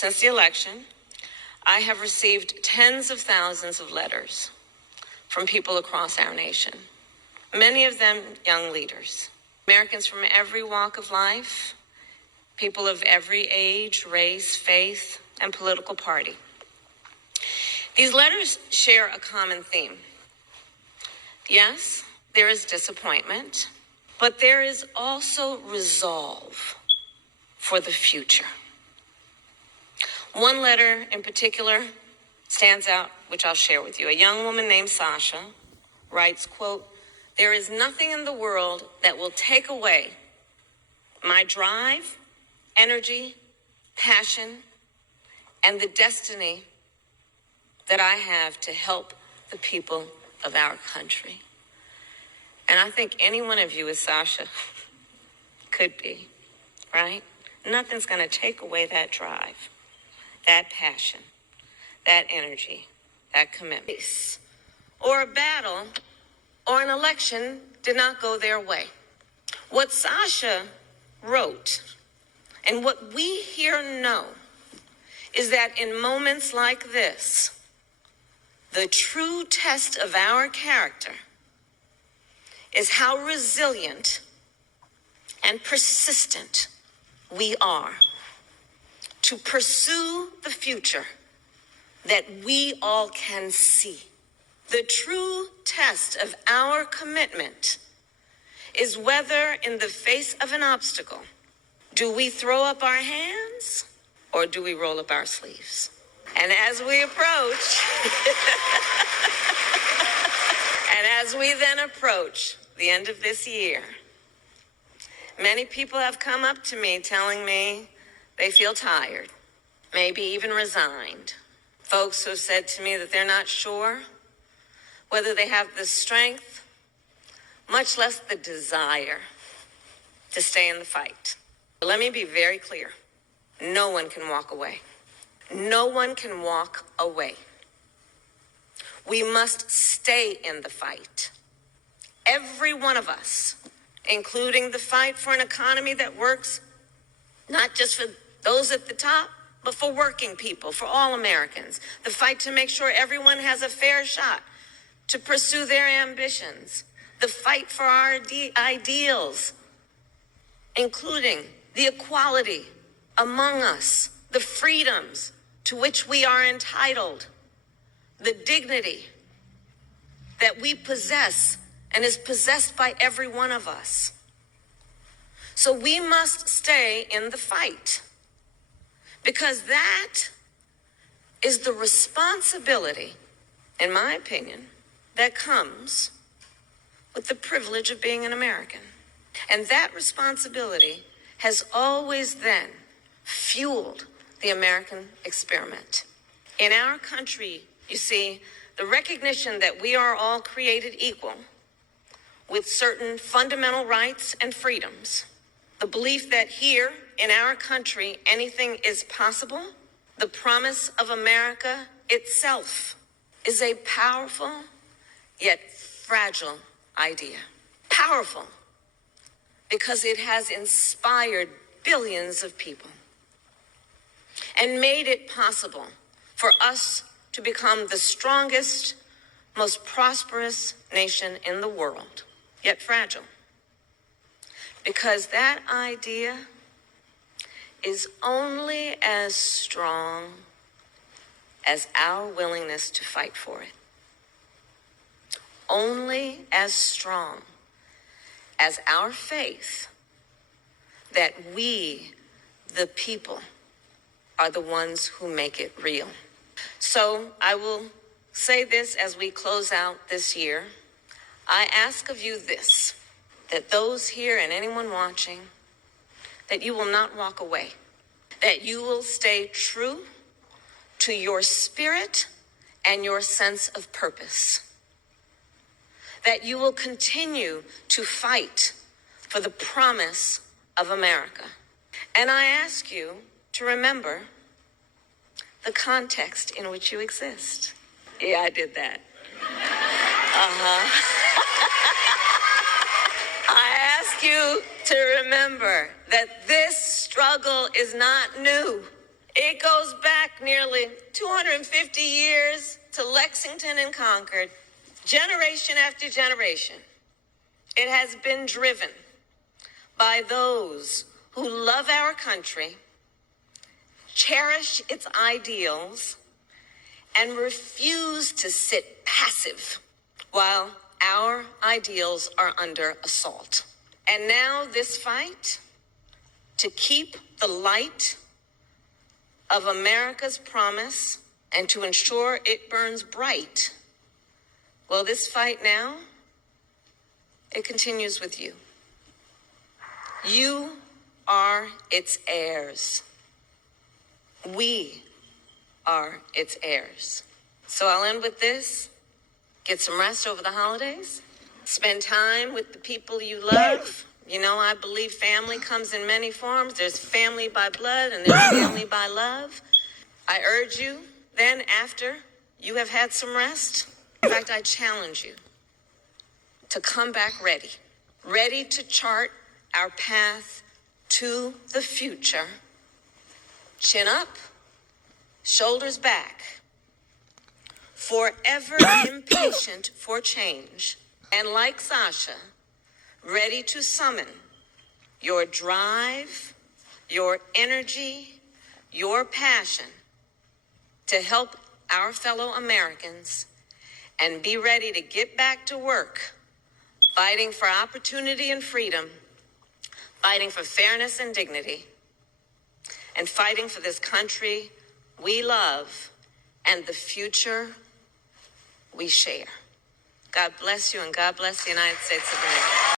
Since the election, I have received tens of thousands of letters from people across our nation, many of them young leaders, Americans from every walk of life, people of every age, race, faith, and political party. These letters share a common theme. Yes, there is disappointment, but there is also resolve for the future. One letter in particular stands out, which I'll share with you. A young woman named Sasha writes, quote, "There is nothing in the world that will take away my drive, energy, passion, and the destiny that I have to help the people of our country." And I think any one of you, as Sasha, could be, right? Nothing's going to take away that drive, that passion, that energy, that commitment. Or a battle or an election did not go their way. What Sasha wrote and what we here know is that in moments like this, the true test of our character is how resilient and persistent we are to pursue the future that we all can see. The true test of our commitment is whether, in the face of an obstacle, do we throw up our hands or do we roll up our sleeves? And as we approach, and as we then approach the end of this year, many people have come up to me telling me they feel tired, maybe even resigned. Folks who have said to me that they're not sure whether they have the strength, much less the desire, to stay in the fight. Let me be very clear. No one can walk away. No one can walk away. We must stay in the fight. Every one of us, including the fight for an economy that works, not just for those at the top, but for working people, for all Americans. The fight to make sure everyone has a fair shot to pursue their ambitions. The fight for our ideals, including the equality among us, the freedoms to which we are entitled, the dignity that we possess and is possessed by every one of us. So we must stay in the fight, because that is the responsibility, in my opinion, that comes with the privilege of being an American. And that responsibility has always then fueled the American experiment. In our country, you see, the recognition that we are all created equal with certain fundamental rights and freedoms, the belief that here in our country anything is possible, the promise of America itself is a powerful yet fragile idea. Powerful because it has inspired billions of people and made it possible for us to become the strongest, most prosperous nation in the world, yet fragile. Because that idea is only as strong as our willingness to fight for it. Only as strong as our faith that we, the people, are the ones who make it real. So I will say this as we close out this year. I ask of you this, that those here and anyone watching, that you will not walk away, that you will stay true to your spirit and your sense of purpose, that you will continue to fight for the promise of America. And I ask you to remember the context in which you exist. Yeah, I did that. I ask you to remember that this struggle is not new. It goes back nearly 250 years to Lexington and Concord. Generation after generation, it has been driven by those who love our country, cherish its ideals, and refuse to sit passive while our ideals are under assault. And now this fight to keep the light of America's promise and to ensure it burns bright, well, this fight now, it continues with you. You are its heirs. We are its heirs. So I'll end with this. Get some rest over the holidays. Spend time with the people you love. You know, I believe family comes in many forms. There's family by blood and there's family by love. I urge you, then after you have had some rest, in fact, I challenge you to come back ready to chart our path to the future. Chin up, shoulders back, forever impatient for change, and like Sasha, ready to summon your drive, your energy, your passion to help our fellow Americans and be ready to get back to work, fighting for opportunity and freedom, fighting for fairness and dignity, and fighting for this country we love and the future we share. God bless you and God bless the United States of America.